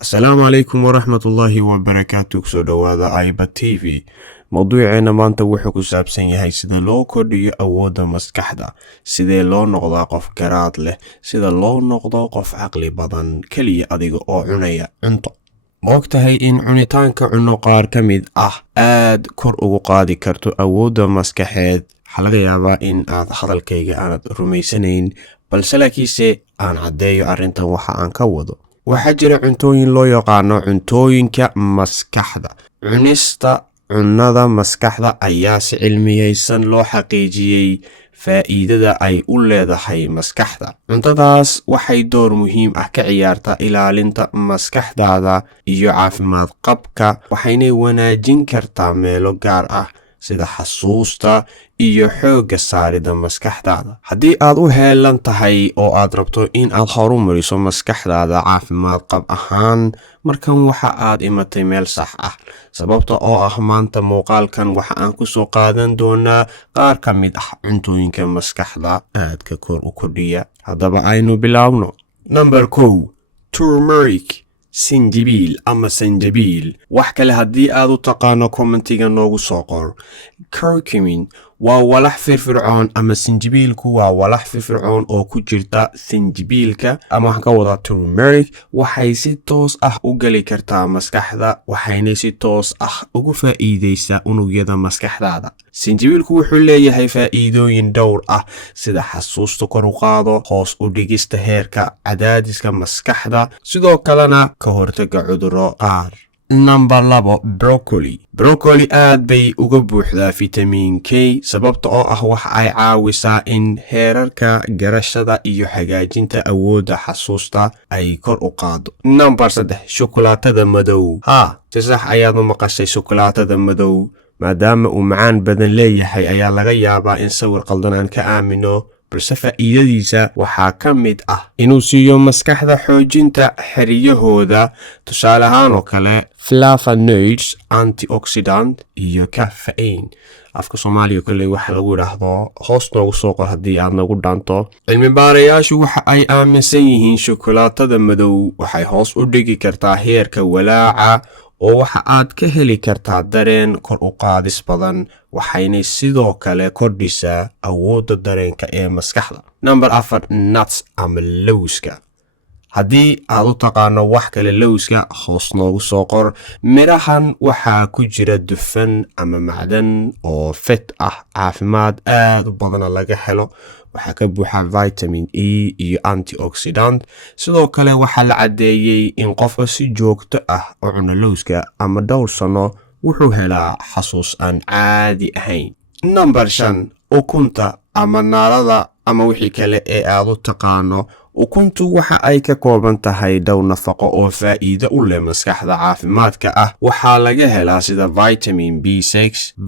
السلام عليكم ورحمة الله وبركاته. سودواada aiba tv mawduuceena maanta wuxuu ku saabsan yahay sida loo kordhiyo awoodda maskaxda, sidee loo noqdaa qof garaad leh, sida loo noqdo qof caqli badan kaliya adiga oo cunaya cunto. Ma ogtahay in cunitaanka cunno qaar ka mid ah aad kor ugu qaadi karto awoodda maskaxeed? Waxaa laga yaabaa in aad hadalkayga aanad rumaysanayn, balse laakiinse aan caddeeyo arrintan waxa aan ka wado. waxaa jira cuntooyin loo yaqaano cuntooyinka maskaxda. cunista cunnada maskaxda ayaa si cilmiyeysan loo xaqiijiyey faa'iidada ay u leedahay maskaxda. cuntadaas waxay door muhiim ah ka ciyaartaa ilaalinta maskaxdaada iyo caafimaad qabka, waxayna wanaajin kartaa meelo gaar ah sida xasuusta iyo xoogga saarida maskaxdaada. haddii aad u heelan tahay oo aad rabto in aad horumariso maskaxdaada caafimaad qab ahaan, markan waxa aad imatay meel sax ah, sababta oo ah maanta muuqaalkan waxa aan ku soo qaadan doonaa qaar ka mid ah cuntooyinka maskaxda aadka kor u kordhiya. haddaba aynu bilaabno. Number 1, turmeric, sinjibiil ama sanjabiil. wax kale haddii aad u taqaano commentiga noogu soo qor. curcumin waa walax firfircoon ama sinjibiilku waa walax firfircoon oo ku jirta sinjibiilka ama waxaan ka wadaa turmeric. waxay si toos ah u geli kartaa maskaxda, waxayna si toos ah ugu faa'iideysaa unugyada maskaxdaada. sinjibiilku wuxuu leeyahay faa'iidooyin dhowr ah sida xasuusta kor u qaado, hoos u dhigista heerka cadaadiska maskaxda, sidoo kalena ka hortaga cudurro qaar. Number 2, broccoli. broccoli aad bay uga buuxdaa vitamin K, sababta oo ah waxa ay caawisaa in heerarka garashada iyo hagaajinta awoodda xasuusta ay kor u qaado. Number 3, shukulaatada madow. Si sax ayaad u maqashay shukulaatada madow. maadaama uu macaan badan leeyahay ayaa laga yaabaa in sawir qaldan aan ka aamino, balse faa'iidadiisa waxaa ka mid ah inuu siiyo maskaxda xoojinta xeriyahooda, tusaale ahaan oo kale flavonoids, antioxidant iyo caffeine. afka Soomaaliga kale waxa lagu yiraahdo hoos noogu soo qor haddii aad nagu dhaanto. cilmi baarayaashu waxa ay aaminsan yihiin shukulaatada madow waxay hoos u dhigi kartaa heerka walaaca oo waxa aad ka heli kartaa dareen kor u qaadis badan, waxayna sidoo kale kordhisaa awoodda dareenka ee maskaxda. Number 4, nuts ama lowska. haddii aad u taqaano wax kale lowska, hoos noogu soo qor. mirahan waxaa ku jira dufan ama macdan oo fat ah, caafimaad aad u badana laga helo. waxaa ka buuxa vitamin E iyo antioxidant. sidoo kale waxaa la caddeeyey in qofka si joogto ah u cuna lowska ama dhowr sano wuxuu helaa xasuus aan caadi ahayn. Number 5, ukunta ama naalada ama wixii kale ee aad u taqaano. ukuntu waxa ay ka kooban tahay dhowr nafaqo oo faa'iido u leh maskaxda caafimaadka ah. waxaa laga helaa sida vitamin B6,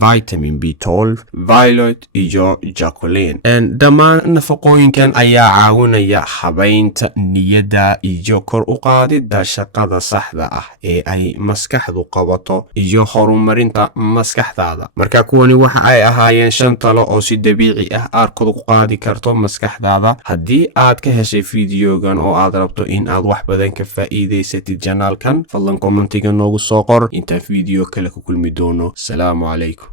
vitamin B12, violet iyo jacolene. dhammaan nafaqooyinkan ayaa caawinaya habaynta niyadda iyo kor u qaadidda shaqada saxda ah ee ay maskaxdu qabato iyo horumarinta maskaxdaada. marka kuwani waxa ay ahaayeen 5 talo oo si dabiici ah aad kor u qaadi karto maskaxdaada. haddii aad ka heshay fiidiyogan oo aad rabto in aad wax badan ka faa'iidaysatid janaalkan, fadlan commentiga noogu soo qor. intaan fiidiyo kale ku kulmi doono. Salaamu calaykum.